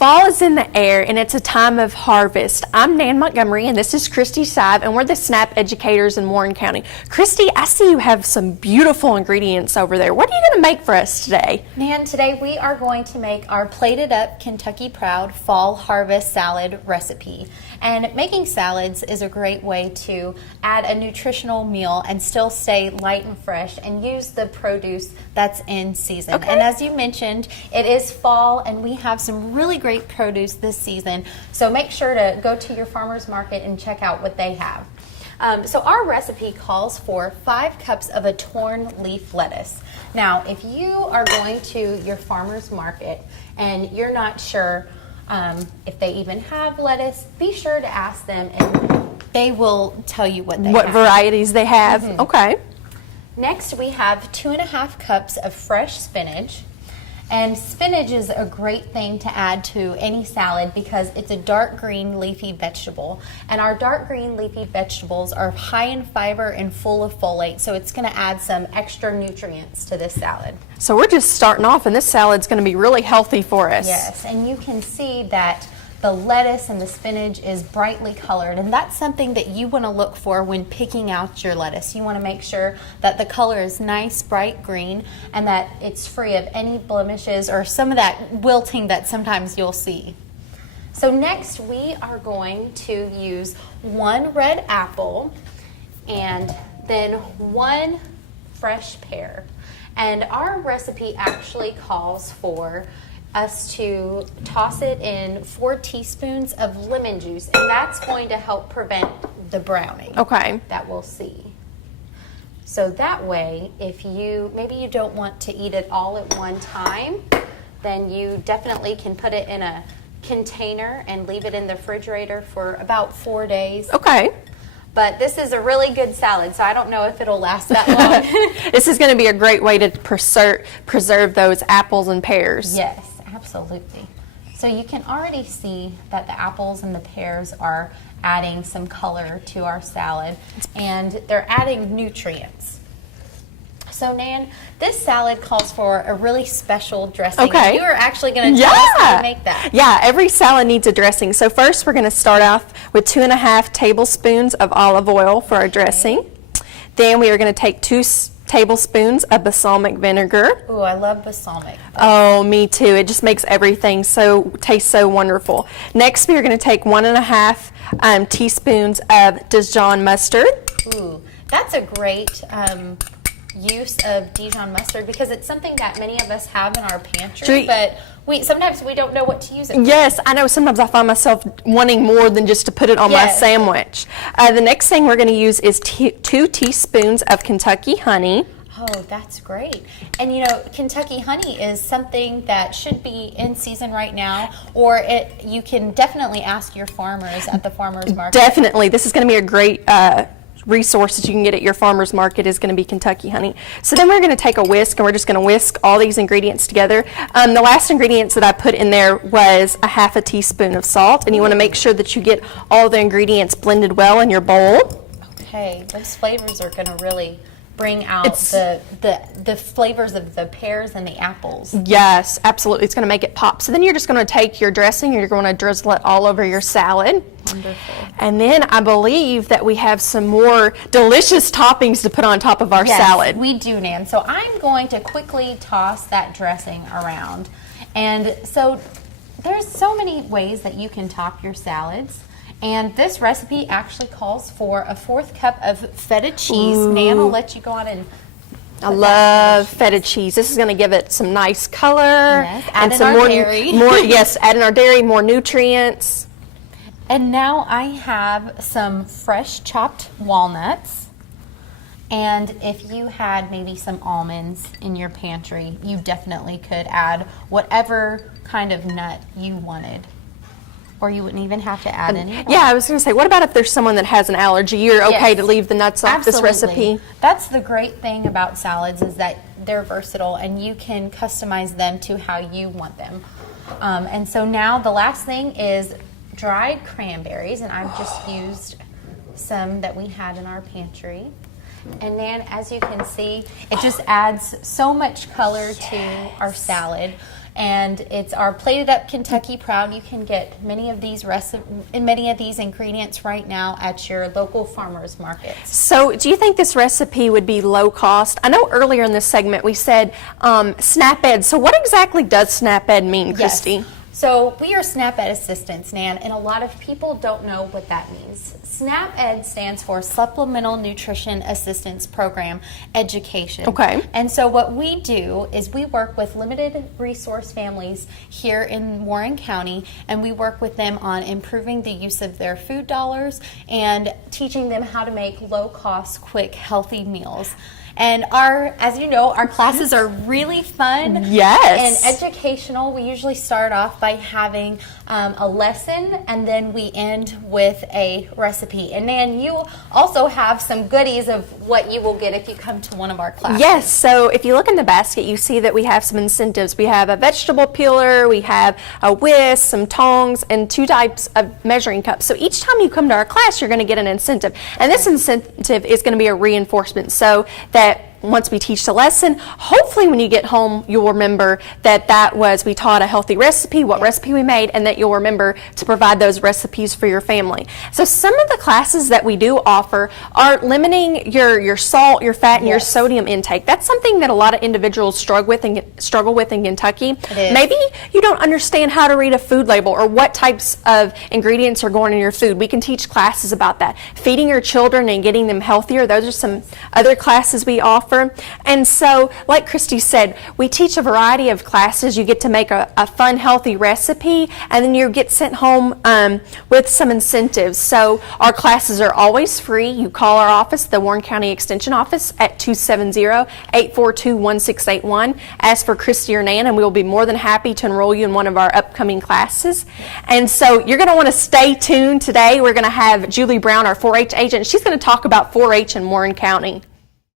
fall is in the air and it's a time of harvest. I'm Nan Montgomery and this is Kristi Shive and we're the SNAP educators in Warren County. Kristi, I see you have some beautiful ingredients over there. What are you going to make for us today? Nan, today we are going to make our plated up Kentucky Proud Fall Harvest Salad recipe. And making salads is a great way to add a nutritional meal and still stay light and fresh and use the produce that's in season. Okay. And as you mentioned, it is fall and we have some really great produce this season. So make sure to go to your farmer's market and check out what they have. So our recipe calls for 5 cups of a torn leaf lettuce. Now, if you are going to your farmer's market and you're not sure if they even have lettuce, be sure to ask them and they will tell you what they have. What varieties they have. Mm-hmm. Okay. Next, we have 2.5 cups of fresh spinach. And spinach is a great thing to add to any salad because it's a dark green leafy vegetable. And our dark green leafy vegetables are high in fiber and full of folate, so it's going to add some extra nutrients to this salad. So we're just starting off and this salad's going to be really healthy for us. Yes, and you can see that the lettuce and the spinach is brightly colored, and that's something that you want to look for when picking out your lettuce. You want to make sure that the color is nice, bright green, and that it's free of any blemishes or some of that wilting that sometimes you'll see. So next we are going to use 1 red apple and then 1 fresh pear. And our recipe actually calls for us to toss it in 4 teaspoons of lemon juice, and that's going to help prevent the browning that we'll see. So that way, if maybe you don't want to eat it all at one time, then you definitely can put it in a container and leave it in the refrigerator for about 4 days. Okay. But this is a really good salad, so I don't know if it'll last that long. This is going to be a great way to preserve those apples and pears. Yes. Absolutely. So you can already see that the apples and the pears are adding some color to our salad, and they're adding nutrients. So Nan, this salad calls for a really special dressing. Okay. You are actually going to tell us how to make that. Yeah, every salad needs a dressing. So first we're going to start off with 2.5 tablespoons of olive oil for our dressing. Then we are going to take 2 tablespoons of balsamic vinegar. Ooh, I love balsamic. Oh, me too. It just makes everything taste so wonderful. Next, we are going to take 1.5 teaspoons of Dijon mustard. Ooh, that's a great use of Dijon mustard because it's something that many of us have in our pantry, but sometimes we don't know what to use it for. Yes, I know sometimes I find myself wanting more than just to put it on my sandwich. The next thing we're going to use is 2 teaspoons of Kentucky honey. Oh, that's great. And you know, Kentucky honey is something that should be in season right now, or you can definitely ask your farmers at the farmer's market. Definitely. This is going to be a great resource that you can get at your farmer's market is going to be Kentucky honey. So then we're going to take a whisk and we're just going to whisk all these ingredients together. The last ingredients that I put in there was 1/2 teaspoon of salt, and you want to make sure that you get all the ingredients blended well in your bowl. Okay, those flavors are going to really bring out the flavors of the pears and the apples. Yes, absolutely. It's going to make it pop. So then you're just going to take your dressing and you're going to drizzle it all over your salad. Wonderful. And then I believe that we have some more delicious toppings to put on top of our salad. We do, Nan. So I'm going to quickly toss that dressing around. And so there's so many ways that you can top your salads. And this recipe actually calls for a 4th cup of feta cheese. Ooh. Nan, I'll let you go on and I love feta cheese. This is going to give it some nice color. Yes, and some dairy. Add in our dairy, more nutrients. And now I have some fresh chopped walnuts. And if you had maybe some almonds in your pantry, you definitely could add whatever kind of nut you wanted. Or you wouldn't even have to add any. Yeah, I was going to say, what about if there's someone that has an allergy? You're okay to leave the nuts off this recipe? That's the great thing about salads is that they're versatile and you can customize them to how you want them. And so now the last thing is dried cranberries, and I've just used some that we had in our pantry. And then, as you can see, it just adds so much color to our salad. and it's our plated up Kentucky Proud. You can get many of these ingredients right now at your local farmers markets. So do you think this recipe would be low cost? I know earlier in this segment we said SNAP-Ed. So what exactly does SNAP-Ed mean, Kristi? Yes. So we are SNAP-Ed assistants, Nan, and a lot of people don't know what that means. SNAP-Ed stands for Supplemental Nutrition Assistance Program Education. Okay. And so what we do is we work with limited resource families here in Warren County, and we work with them on improving the use of their food dollars and teaching them how to make low-cost, quick, healthy meals. And as you know, our classes are really fun. Yes. And educational. We usually start off by having a lesson, and then we end with a recipe. And Nan, you also have some goodies of what you will get if you come to one of our classes. Yes, so if you look in the basket, you see that we have some incentives. We have a vegetable peeler, we have a whisk, some tongs, and 2 types of measuring cups. So each time you come to our class, you're going to get an incentive. And this incentive is going to be a reinforcement, so that once we teach the lesson, hopefully when you get home, you'll remember that we taught a healthy recipe, what recipe we made, and that you'll remember to provide those recipes for your family. So some of the classes that we do offer are limiting your salt, your fat, and your sodium intake. That's something that a lot of individuals struggle with in Kentucky. Maybe you don't understand how to read a food label or what types of ingredients are going in your food. We can teach classes about that. Feeding your children and getting them healthier, those are some other classes we offer. And so, like Kristi said, we teach a variety of classes. You get to make a fun, healthy recipe, and then you get sent home with some incentives. So our classes are always free. You call our office, the Warren County Extension Office, at 270-842-1681. Ask for Kristi or Nan, and we will be more than happy to enroll you in one of our upcoming classes. And so you're going to want to stay tuned today. We're going to have Julie Brown, our 4-H agent. She's going to talk about 4-H in Warren County.